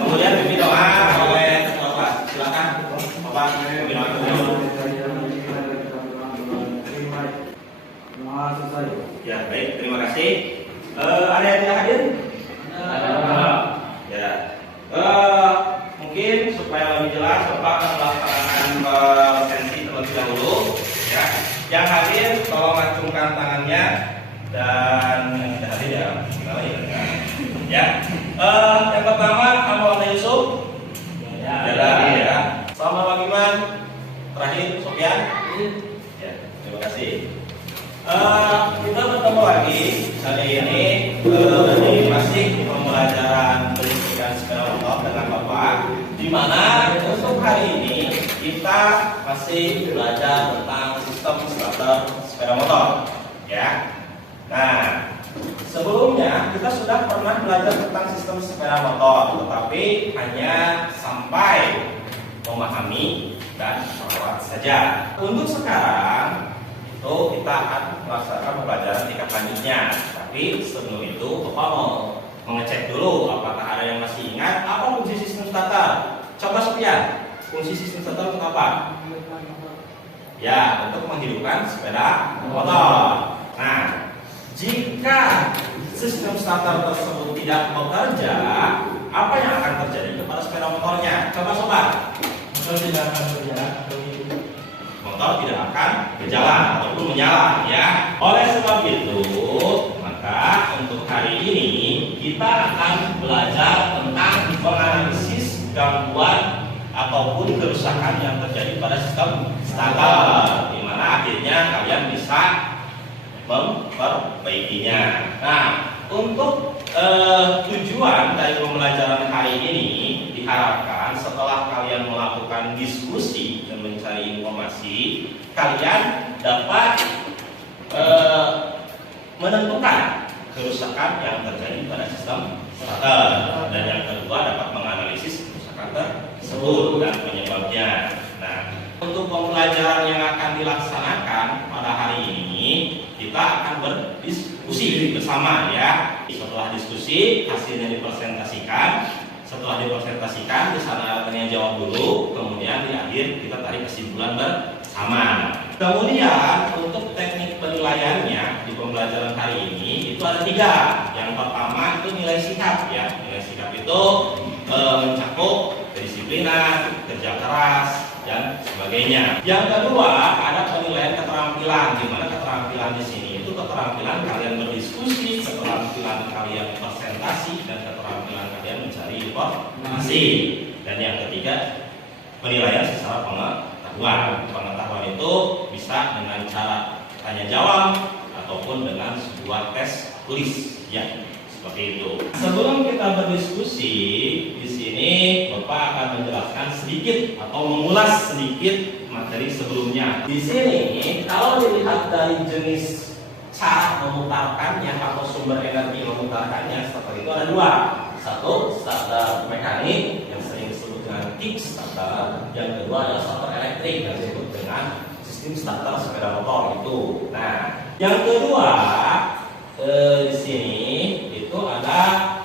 Kemudian pimpin doa oleh Bapak. Silakan Bapak pimpin doa. Ya, baik, terima kasih. Ada yang tidak hadir? Ya. Mungkin supaya lebih jelas Bapak akan melaksanakan presensi terlebih dahulu. Ya. Yang hadir tolong acungkan tangannya, dan yang tidak hadir ya tinggal ya. Ya. Yang pertama Maulana Yusuf. Ya. Selamat pagi Man. Terakhir Sofyan. Ya, terima kasih. Kita bertemu lagi hari ini masih pembelajaran pendidikan sepeda motor dengan Bapak, di mana untuk hari ini kita masih belajar tentang sistem starter sepeda motor, ya. Nah, sebelumnya kita sudah pernah belajar tentang sistem sepeda motor, tetapi hanya sampai memahami dan merawat saja. Untuk sekarang itu kita akan melaksanakan pembelajaran tingkat lanjutnya. Tapi sebelum itu Bapak mau mengecek dulu apakah ada yang masih ingat apa fungsi sistem starter. Coba Sofian, fungsi sistem starter untuk apa? Ya, untuk menghidupkan sepeda motor. Nah, jika sistem starter tersebut tidak bekerja, apa yang akan terjadi kepada sepeda motornya? Coba sobat. Motor tidak akan berjalan. Motor tidak akan berjalan ataupun menyala, ya. Oleh sebab itu, maka untuk hari ini kita akan belajar tentang menganalisis gangguan ataupun kerusakan yang terjadi pada sistem starter, di mana akhirnya kalian bisa memperbaikinya. Nah, untuk tujuan dari pembelajaran hari ini diharapkan setelah kalian melakukan diskusi dan mencari informasi, kalian dapat menentukan kerusakan yang terjadi pada sistem starter, dan yang kedua dapat menganalisis kerusakan tersebut dan penyebabnya. Nah, untuk pembelajaran yang akan dilaksanakan pada hari ini, kita akan berdiskusi bersama, ya. Setelah diskusi, hasilnya dipresentasikan. Setelah dipresentasikan, di sana akan jawab dulu, kemudian di akhir kita tarik kesimpulan bersama. Kemudian untuk teknik penilaiannya di pembelajaran hari ini itu ada 3. Yang pertama itu nilai sikap, ya. Nilai sikap itu mencakup kedisiplinan, kerja keras, dan sebagainya. Yang kedua ada penilaian keterampilan, di mana keterampilan di sini itu keterampilan kalian berdiskusi, keterampilan kalian presentasi, dan keterampilan kalian mencari informasi. Dan yang ketiga penilaian secara pengetahuan. Pengetahuan itu bisa dengan cara tanya jawab ataupun dengan sebuah tes tulis, ya. Seperti itu. Sebelum kita berdiskusi, di sini Bapak akan menjelaskan sedikit atau mengulas sedikit materi sebelumnya. Di sini kalau dilihat dari jenis cara memutarkannya atau sumber energi memutarkannya, seperti itu ada 2. Satu, starter mekanik yang sering disebut dengan kick starter. Yang kedua adalah starter elektrik yang disebut dengan sistem starter sepeda motor itu. Nah, yang kedua di sini itu ada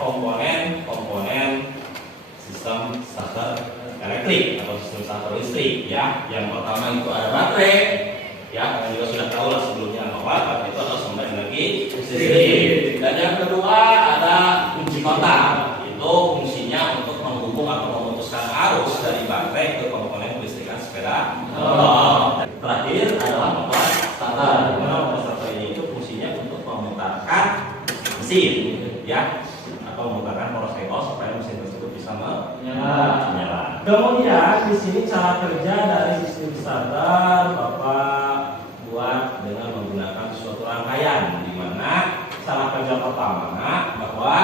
komponen sistem starter elektrik atau sistem starter listrik, ya. Yang pertama itu ada baterai, ya. Kalian juga sudah tahu lah sebelumnya bahwa baterai itu adalah sumber energi listrik. Dan yang kedua ada kunci kontak, itu fungsinya untuk menghubung atau memutuskan arus dari baterai ke komponen kelistrikan sepeda motor. Terakhir adalah motor starter, di mana motor starter ini itu fungsinya untuk memutarkan mesin, ya, atau memutarkan motorcycle supaya mesin tersebut bisa menyala. Kemudian di sini cara kerja dari sistem starter Bapak buat dengan menggunakan suatu rangkaian, di mana cara kerja pertama bahwa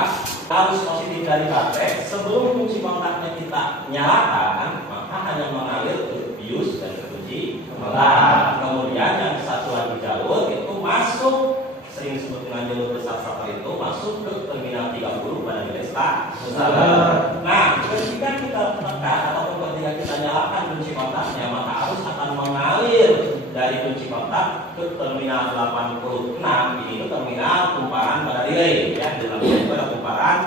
arus positif dari baterai sebelum kunci kontaknya kita nyalakan, maka hanya mengalir ke bius dan ke kunci kontak. Kemudian yang satu lagi jalur itu masuk, sering disebut dengan jalur besar starter itu masuk ke terminal 30 pada nilai starter. Nah, ketika kita tekan ataupun ketika kita nyalakan kunci kontaknya, maka arus akan mengalir dari kunci kontak ke terminal 86. Ini itu terminal kumparan pada relay, ya. Di dalamnya itu ada kumparan,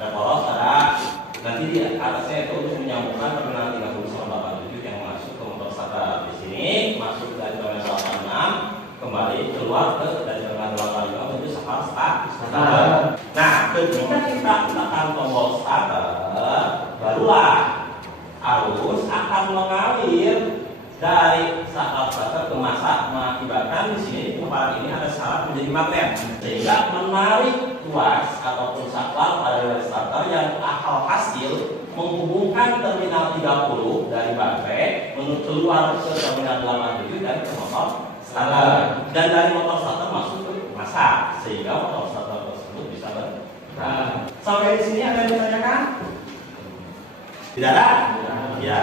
ada Ada poros, ada nanti di atasnya itu untuk menyambungkan terminal 30 sama 87 yang masuk ke motor starter. Di sini masuk dari terminal 86 kembali keluar ke dari terminal 85 menuju starter. Nah, ketika kita tekan tombol starter, barulah arus akan mengalir dari starter ke masa, mengakibatkan di sini kumparan ini ada syarat menjadi magnet sehingga menarik tuas ataupun saklar pada dari starter yang hasil menghubungkan terminal 30 dari baterai menuju keluar ke terminal 87 dan ke motor starter, dan dari motor starter masuk ke masa sehingga motor starter tersebut bisa bergerak. Sampai di sini ada yang ditanyakan? Tidak ada? Ya.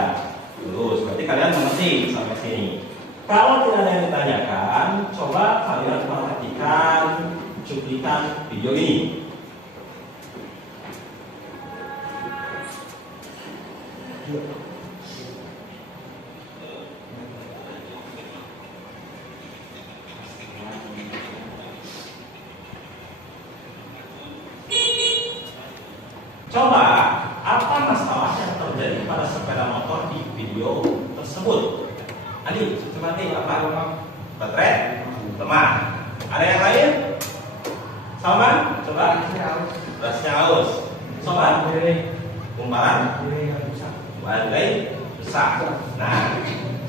Terus, berarti kalian mengerti sampai sini. Kalau tidak ada yang ditanyakan, coba kalian perhatikan cuplikan video ini. Coba, apa masalah yang terjadi pada sepeda motor di video tersebut? Adi, coba nih apa? Baterai lemah. Ada yang lain? Salman, coba. Rasnya aus. Sobat? Kumparan? Baterai rusak. Nah,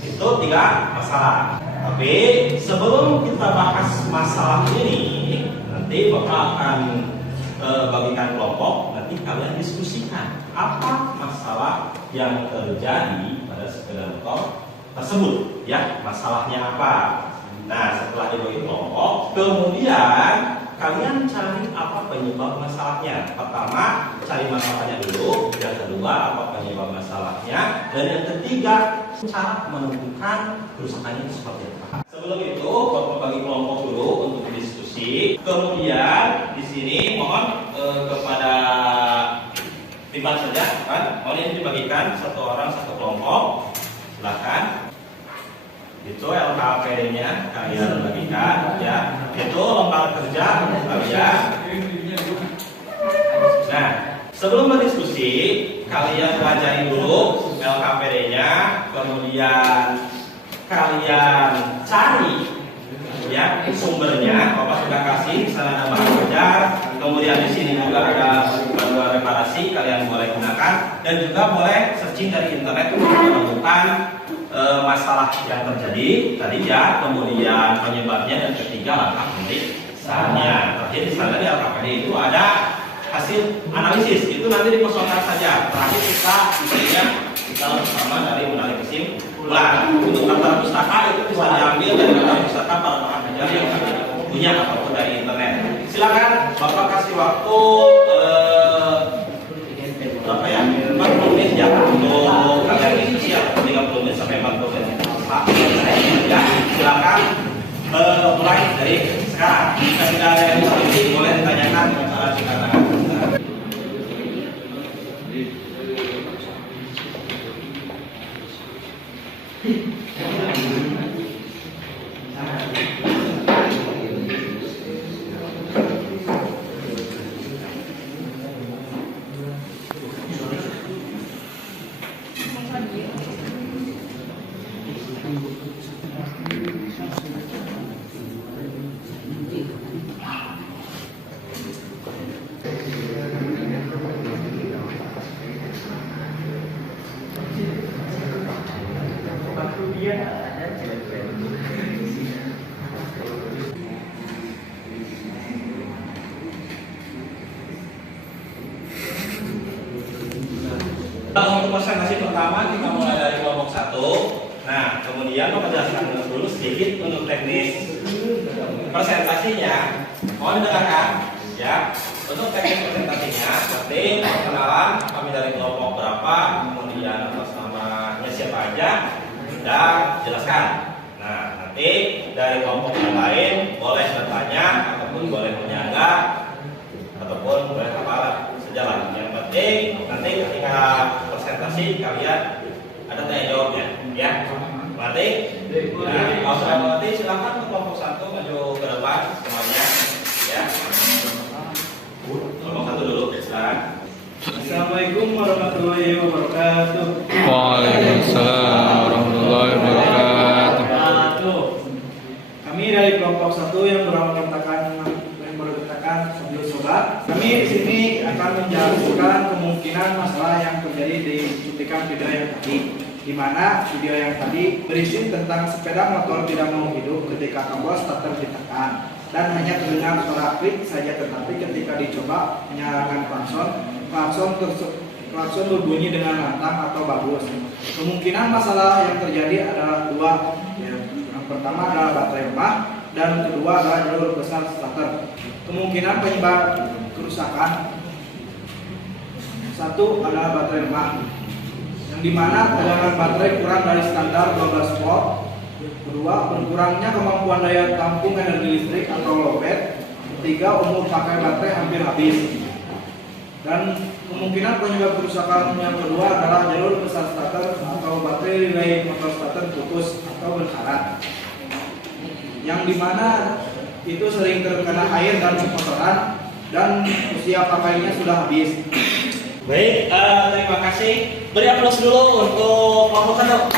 itu 3 masalah. Tapi sebelum kita bahas masalah ini, nanti Bapak akan bagikan kelompok, nanti kalian diskusikan apa masalah yang terjadi pada sepeda motor tersebut, ya, masalahnya apa. Nah, setelah dibagi kelompok, kemudian kalian cari apa penyebab masalahnya. Pertama, cari masalahnya dulu. Yang kedua, apa penyebab masalahnya. Dan yang ketiga, cara menentukan kerusakannya itu seperti apa. Sebelum itu, Bapak bagi kelompok dulu untuk diskusi. Kemudian di sini mohon kepada timbang saja, kan? Mohon ini dibagikan satu orang satu kelompok. Silakan. Itu LKPD-nya kalian bagikan, ya. Itu lembar kerja kalian. Nah, sebelum berdiskusi, kalian pelajari dulu LKPD-nya, kemudian kalian cari, ya, sumbernya. Bapak sudah kasih, di sana ada bahan kerja, kemudian di sini juga ada panduan reparasi, kalian boleh gunakan, dan juga boleh searching dari internet untuk menemukan masalah yang terjadi tadi, ya, kemudian penyebabnya, dan ketiga langkah pemeriksaannya. Terakhir di sana di LKPD itu ada hasil analisis, itu nanti dikosongkan saja. Terakhir kita bersama dari menarik kesimpulan. Untuk daftar pustaka itu bisa diambil dari daftar pustaka para pengajar yang kalian punya ataupun dari internet. Silakan Bapak kasih waktu berapa ya? 40 menit ya untuk kalian diskusi, 30 menit sampai 40 menit. Ya, silakan mulai dari sekarang. Jika tidak ada yang boleh ditanyakan dengan cara sikat tangan. Untuk presentasi pertama kita mulai dari kelompok 1. Nah, kemudian menjelaskan dulu sedikit untuk teknis presentasinya. Mohon didengarkan, ya. Untuk teknis presentasinya, seperti perkenalan kami dari kelompok berapa, kemudian atas namanya siapa aja, dan jelaskan. Nah, nanti dari kelompok yang lain boleh bertanya ataupun boleh menyangga ataupun boleh apa sejalan. Yang penting nanti ketika presentasi kalian ada tanya jawabnya, ya. Berarti, nah, kalau sudah mengerti silakan ke kelompok 1 maju ke depan semuanya, ya. Kelompok 1 dulu, silakan. Assalamualaikum warahmatullahi wabarakatuh. Waalaikumsalam warahmatullahi wabarakatuh. Kami dari kelompok 1 yang berkatakan sebelum sobat. Kami di sini akan menjelaskan kemungkinan masalah yang terjadi di cuplikan video yang tadi, di mana video yang tadi berisi tentang sepeda motor tidak mau hidup ketika tombol starter ditekan dan hanya terdengar suara klik saja, tetapi ketika dicoba menyalakan klakson berbunyi dengan lantang atau bagus. Kemungkinan masalah yang terjadi adalah dua. Yang pertama adalah baterai lemah dan kedua adalah jalur besar starter. Kemungkinan penyebab kerusakan satu adalah baterai lemah, yang dimana tegangan baterai kurang dari standar 12 volt. Kedua, berkurangnya kemampuan daya tampung energi listrik atau lowbat. Ketiga, umur pakai baterai hampir habis. Dan kemungkinan penyebab kerusakan yang kedua adalah jalur besar starter atau baterai relay motor starter putus atau berkarat, yang dimana itu sering terkena air dan kotoran dan usia pakainya sudah habis. Baik, terima kasih. Beri aplaus dulu untuk kelompok 1.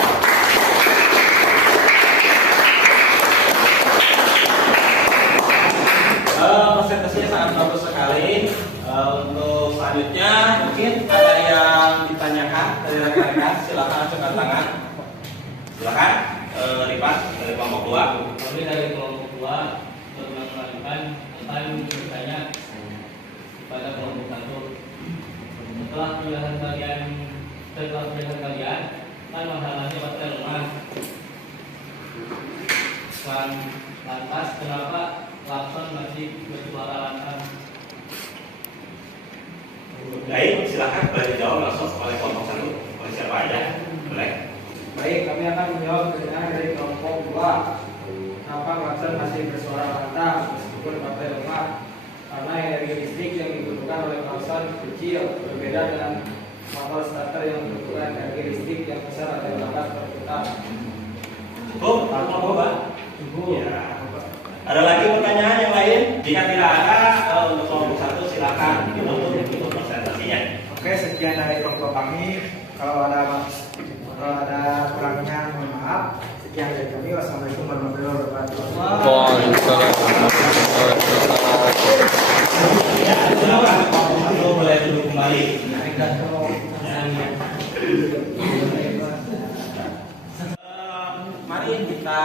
Presentasinya sangat bagus sekali. Untuk selanjutnya mungkin ada yang ditanyakan dari rekan-rekan, silakan angkat tangan. Silakan, Rifat dari kelompok 2. Kami dari kelompok 2 melakukan akan bertanya kepada kelompok 1. Setelah pilihan kalian kan masalahnya baterai lemah. Lantas kenapa klakson masih bersuara lantang? Baik, silakan boleh dijawab langsung oleh kelompok 1. Oleh siapa aja? Boleh. Baik, kami akan menjawab pertanyaan dari kelompok 2. Kenapa klakson masih bersuara lantang meskipun baterai lemah? Karena energi listrik yang dibutuhkan oleh klakson kecil, berbeda dengan motor starter yang membutuhkan energi listrik yang besar atau lambat berputar. Cukup? Kelompok 2? Cukup. Ya. Ada lagi pertanyaan yang lain? Jika tidak ada, untuk kelompok 1 silakan ditutup presentasinya. Oke, sekian dari kelompok kami. Kalau ada kurangnya mohon maaf. Sekian dari kami. Wassalamualaikum warahmatullahi wabarakatuh. Waalaikumsalam warahmatullahi wabarakatuh. Ya, silakan kelompok 1 boleh duduk kembali. Mari kita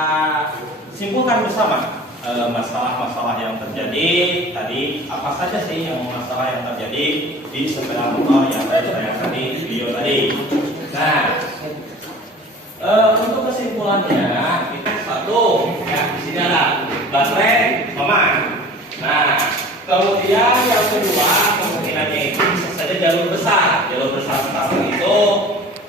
simpulkan bersama masalah-masalah yang terjadi tadi. Apa saja sih yang masalah yang terjadi di sepeda motor yang saya tadi video tadi. Nah, untuk kesimpulannya itu satu, ya di sini ada baterai lemah. Nah, kemudian yang kedua kemungkinannya itu bisa saja jalur besar. Jalur besar starter itu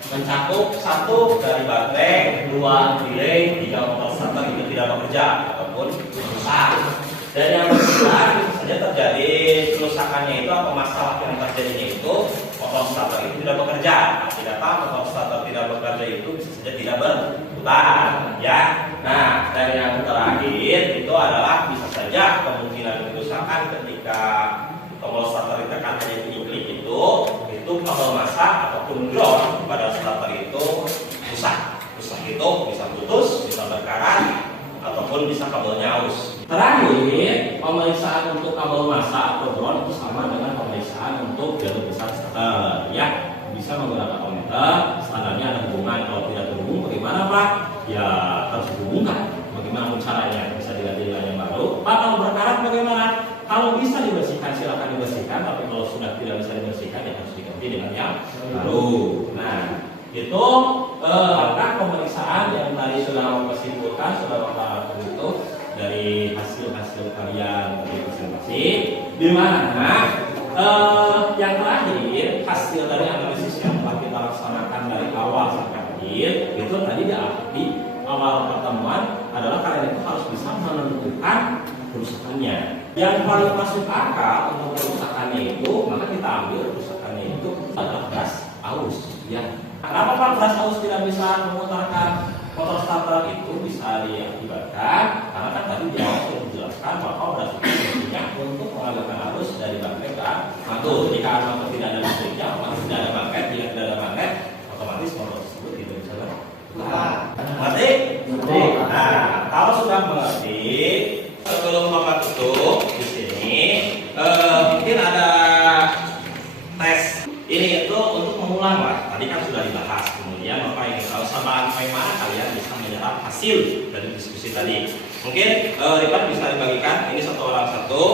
mencakup satu dari baterai, dua relay, tiga motor starter itu tidak bekerja ataupun rusak. Dan yang ketiga bisa saja terjadi kerusakannya itu atau masalah yang terjadinya itu motor starter itu tidak bekerja. Tidak tahu motor starter tidak bekerja itu bisa saja tidak berputar, ya. Nah, dan yang terakhir itu adalah bisa saja kemungkinan kerusakan ketika tombol starter ditekan hanya diklik itu kabel massa ataupun ground pada starter itu rusak. Rusak itu bisa putus, bisa berkarat, ataupun bisa kabelnya aus. Terakhir, pemeriksaan untuk kabel massa atau ground itu sama dengan pemeriksaan untuk jalur besar starter. Ya, bisa menggunakan ohmmeter. Standarnya ada hubungan. Kalau tidak terhubung, bagaimana Pak? Ya harus dihubungkan. Bagaimana caranya? Bisa diganti dengan yang baru. Pak, kalau berkarat bagaimana? Kalau bisa dibersihkan silakan dibersihkan, tapi kalau sudah tidak bisa dibersihkan ya harus diganti dengan yang baru. Nah, itu langkah pemeriksaan yang tadi sudah Bapak simpulkan, sudah Bapak itu dari hasil-hasil kalian dari presentasi. Di mana yang terakhir hasil dari analisis yang telah kita laksanakan dari awal sampai akhir itu tadi di awal pertemuan adalah kalian itu harus bisa menentukan kerusakannya. Yang paling masuk akal untuk kerusakannya itu, maka kita ambil kerusakannya itu adalah beras aus. Ya. Kenapa Pak beras aus tidak bisa memutarkan motor starter itu? Bisa diakibatkan karena kan tadi di awal sudah dijelaskan bahwa beras itu fungsinya untuk mengalirkan arus dari baterai ke armatur. Jika armatur tidak ada listriknya, maka tidak ada Ini itu untuk mengulang Pak. Tadi kan sudah dibahas. Kemudian Bapak ingin tahu sampai mana kalian bisa menyerap hasil dari diskusi tadi. Mungkin Rifat bisa dibagikan. Ini satu orang satu.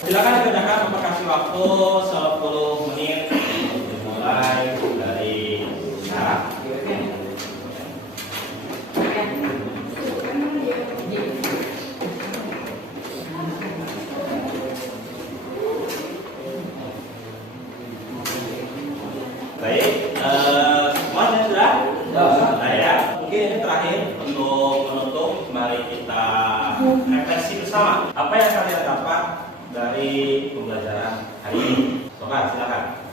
Silakan dikerjakan. Bapak kasih waktu 10 menit dimulai dari sekarang. Baik, semuanya sudah? Nah ya, mungkin ini terakhir untuk menutup. Mari kita refleksi bersama. Apa yang kalian dapat dari pembelajaran hari ini? Coba silakan.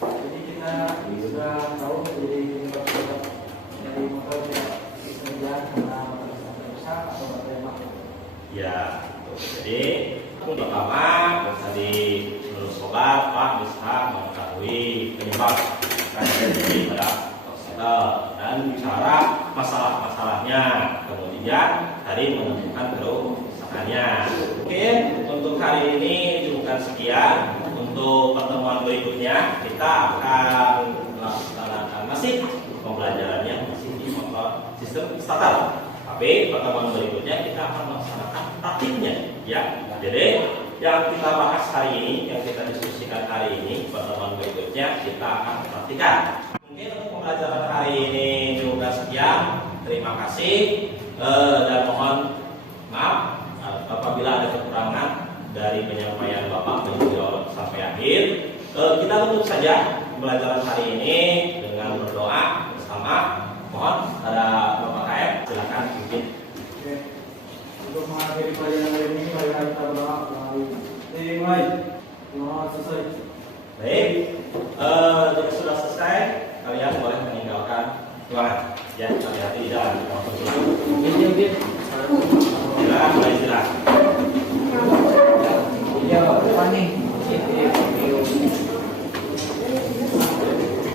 Jadi kita sudah tahu dari motor kerja karena motor besar atau baterai mak. Ya, jadi pertama tadi menurut sobat Pak bisa mengetahui penyebab resistensi pada oksidatif dan bicara masalah-masalahnya. Kemudian tadi menemukan kerusakannya. Mungkin untuk hari ini cukupkan sekian. Untuk pertemuan berikutnya kita akan melaksanakan masih pembelajarannya masih di motor sistem starter. Tapi pertemuan berikutnya kita akan melaksanakan praktiknya, ya. Jadi yang kita bahas hari ini, yang kita diskusikan hari ini, pertemuan berikutnya kita akan praktikan. Mungkin untuk pembelajaran hari ini juga sekian. Terima kasih dan mohon maaf apabila ada kekurangan dari penyampaian Bapak beliau sampai akhir. Kita tutup saja pembelajaran hari ini dengan berdoa bersama. Mohon ada Bapak KM, silakan pimpin. Oke. Untuk mengakhiri pelajaran hari ini, mari kita berdoa. Dimulai. Selesai. Baik, jika sudah selesai, kalian boleh meninggalkan ruangan. Ya, hati-hati di jalan.